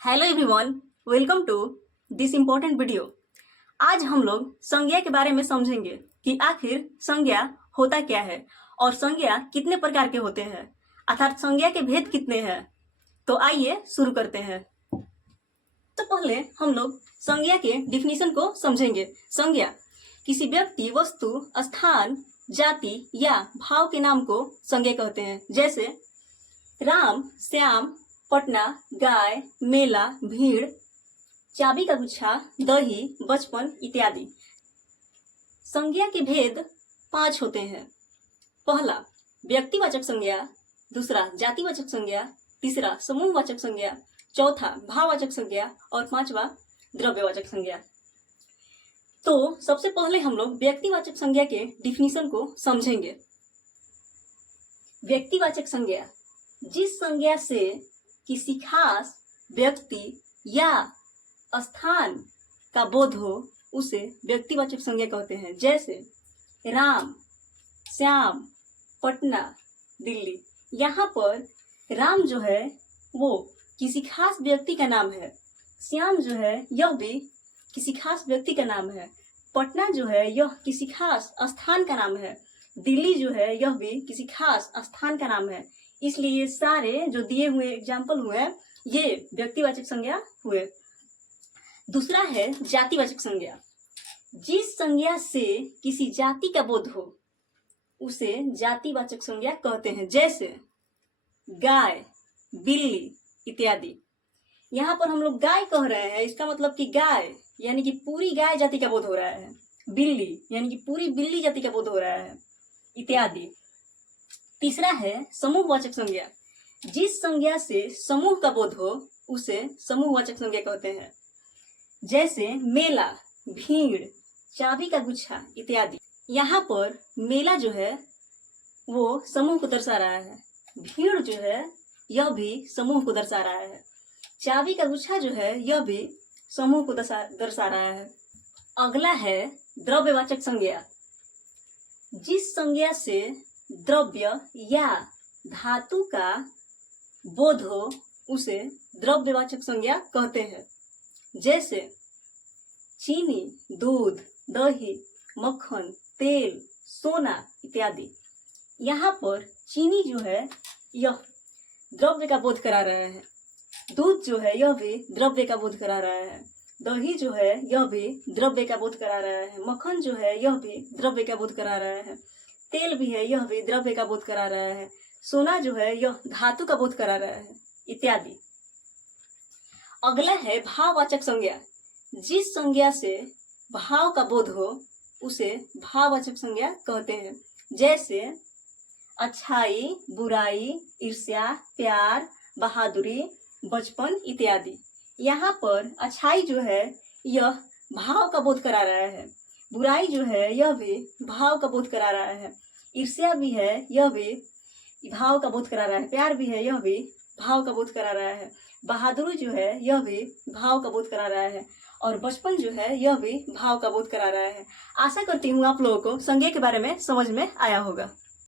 Hello everyone, welcome to this important video. आज हम लोग संज्ञा के बारे में समझेंगे कि आखिर संज्ञा होता क्या है और संज्ञा कितने प्रकार के होते हैं, अर्थात संज्ञा के भेद कितने हैं। तो आइए शुरू करते हैं। तो पहले हम लोग संज्ञा के डिफिनीशन को समझेंगे। संज्ञा किसी व्यक्ति, वस्तु, स्थान, जाति या भाव के नाम को संज्ञा कहते हैं। जैसे राम, श्याम, पटना, गाय, मेला, भीड़, चाबी का गुच्छा, दही, बचपन इत्यादि। संज्ञा के भेद 5 होते हैं। पहला व्यक्तिवाचक संज्ञा, दूसरा जातिवाचक संज्ञा, तीसरा समूहवाचक संज्ञा, चौथा भाववाचक संज्ञा और पांचवा द्रव्यवाचक संज्ञा। तो सबसे पहले हम लोग व्यक्तिवाचक संज्ञा के डिफिनीशन को समझेंगे। व्यक्तिवाचक संज्ञा जिस संज्ञा से किसी खास व्यक्ति या स्थान का बोध हो उसे व्यक्तिवाचक संज्ञा कहते हैं। जैसे राम, श्याम, पटना, दिल्ली। यहाँ पर राम जो है वो किसी खास व्यक्ति का नाम है, श्याम जो है यह भी किसी खास व्यक्ति का नाम है, पटना जो है यह किसी खास स्थान का नाम है, दिल्ली जो है यह भी किसी खास स्थान का नाम है। इसलिए ये सारे जो दिए हुए एग्जाम्पल हुए ये व्यक्तिवाचक संज्ञा हुए। दूसरा है जातिवाचक संज्ञा। जिस संज्ञा से किसी जाति का बोध हो उसे जातिवाचक संज्ञा कहते हैं। जैसे गाय, बिल्ली इत्यादि। यहाँ पर हम लोग गाय कह रहे हैं, इसका मतलब कि गाय यानी कि पूरी गाय जाति का बोध हो रहा है, बिल्ली यानी कि पूरी बिल्ली जाति का बोध हो रहा है इत्यादि। तीसरा है समूहवाचक संज्ञा। जिस संज्ञा से समूह का बोध हो उसे समूहवाचक संज्ञा कहते हैं। जैसे मेला, भीड़, चाबी का गुच्छा इत्यादि। यहाँ पर मेला जो है वो समूह को दर्शा रहा है, भीड़ जो है यह भी समूह को दर्शा रहा है, चाबी का गुच्छा जो है यह भी समूह को दर्शा रहा है। अगला है द्रव्यवाचक संज्ञा। जिस संज्ञा से द्रव्य या धातु का बोध हो उसे द्रव्यवाचक संज्ञा कहते हैं। जैसे चीनी, दूध, दही, मक्खन, तेल, सोना इत्यादि। यहाँ पर चीनी जो है यह द्रव्य का बोध करा रहा है, दूध जो है यह भी द्रव्य का बोध करा रहा है, दही जो है यह भी द्रव्य का बोध करा रहा है, मक्खन जो है यह भी द्रव्य का बोध करा रहा है, तेल भी है यह भी द्रव्य का बोध करा रहा है, सोना जो है यह धातु का बोध करा रहा है इत्यादि। अगला है भाववाचक संज्ञा। जिस संज्ञा से भाव का बोध हो उसे भाववाचक संज्ञा कहते हैं। जैसे अच्छाई, बुराई, ईर्ष्या, प्यार, बहादुरी, बचपन इत्यादि। यहाँ पर अच्छाई जो है यह भाव का बोध करा रहा है, बुराई जो है यह भी भाव का बोध करा रहा है, ईर्ष्या भी है यह भी भाव का बोध करा रहा है, प्यार भी है यह भी भाव का बोध करा रहा है, बहादुरी जो है यह भी भाव का बोध करा रहा है और बचपन जो है यह भी भाव का बोध करा रहा है। आशा करती हूँ आप लोगों को संज्ञा के बारे में समझ में आया होगा।